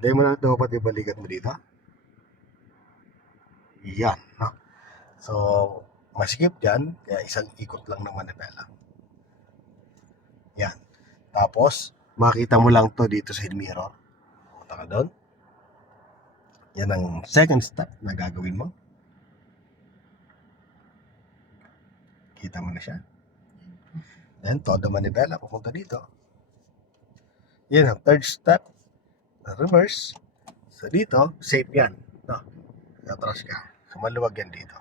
Hindi mo na dapat ibalikat mo dito. Yan, no? So, masikip dyan, kaya isang ikot lang ng manibela. Yan. Tapos, makita mo lang to dito sa mirror. Punta ka doon. Yan ang second step na gagawin mo. Kita mo na siya. Then, todo manibela, pupunta dito. Yan ang third step na reverse. So, dito, safe yan. No? Atras ka. So, maluwag yan dito.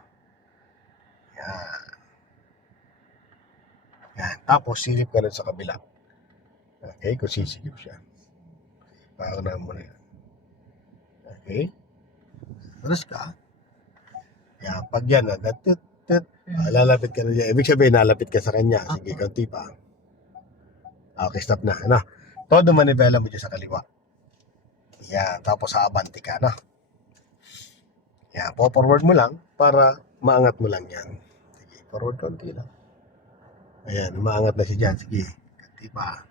Yan. Yan. Tapos, silip ka rin sa kabila. Okay? Kung sisigip siya. Parang na mo na yan. Okay? Atras ka. Yan. Pag yan, lalapit ka na dyan. Ibig sabihin, nalapit ka sa kanya. Sige, kaunti pa. Okay, stop na. Ano? Todo manibela mo dyan sa kaliwa. Yan. Tapos, aabante ka. No? Yan. Po-forward mo lang para maangat mo lang yan. Sige, forward konti lang. Ayan, umaangat na siya dyan. Sige, kanti pa.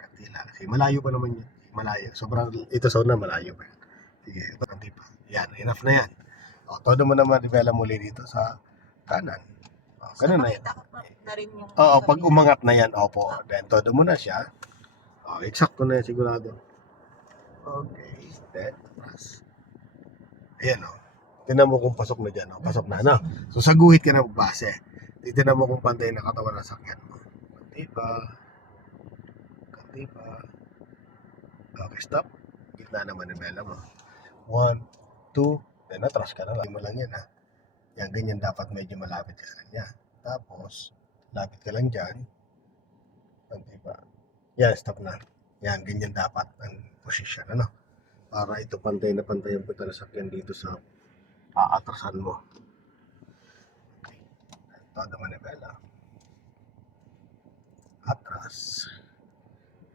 Kanti lang. Sige, malayo pa naman yun. Malayo. Sobrang, ito sa una, malayo pa. Sige, ito kanti pa. Yan, enough na yan. O, todo mo naman develop muli dito sa kanan. O, ganun na yan. Na rin yung Oo, pag umangat na yan, opo. Then, todo mo na siya. O, eksakto na yan, sigurado. Okay, then, press. Ayan, o. Tinan mo kung pasok na dyan, o. Pasok na, no? So, sa guhit ka na magbase. Titignan mo kung pantay na katawan ng sakyan mo. Kanti pa. Kanti pa. Okay, stop. Gitna naman ng mela mo. 1, 2, then atras ka na lang. Hindi mo lang yan, ha. Yan, ganyan dapat medyo malapit ka sa kanya. Tapos, lapit ka lang dyan. Kanti pa. Yan, stop na. Yan, ganyan dapat ang posisyon, ano? Para ito pantay na pantay ang puta ng sakyan dito sa aatrasan mo. Todo manibela. Atras.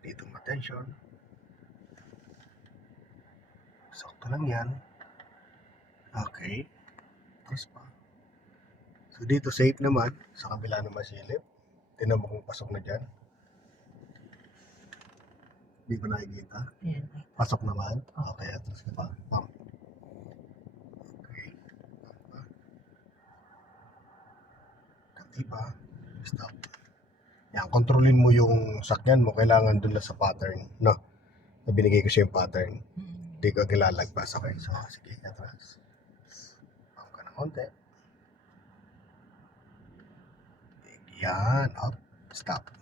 Dito mo attention. Sakto lang yan. Okay. Atras pa. So dito safe naman. Sa kabila naman silip. Tinan mo kung pasok na dyan. Hindi ko nakikita. Pasok naman. Okay, atras ka pa. Pump. Okay. Pump pa. Kanti pa. Stop. Yan, kontrolin mo yung sakyan mo. Kailangan dun lang sa pattern. No? Na binigay ko siya yung pattern. Hindi ko gilalagpas. Okay, so sige, atras. Pump ka ng konti. Yan, up. Stop.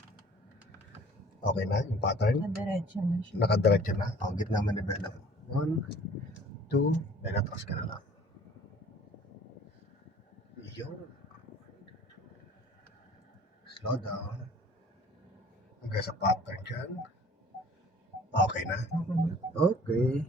Okay na yung pattern? Nakadiretso na siya. Nakadiretso na. O, gitna manibela mo. 1, 2, then atras ka na lang. Yun. Slow down. Hanggang sa pattern dyan. Okay na? Okay.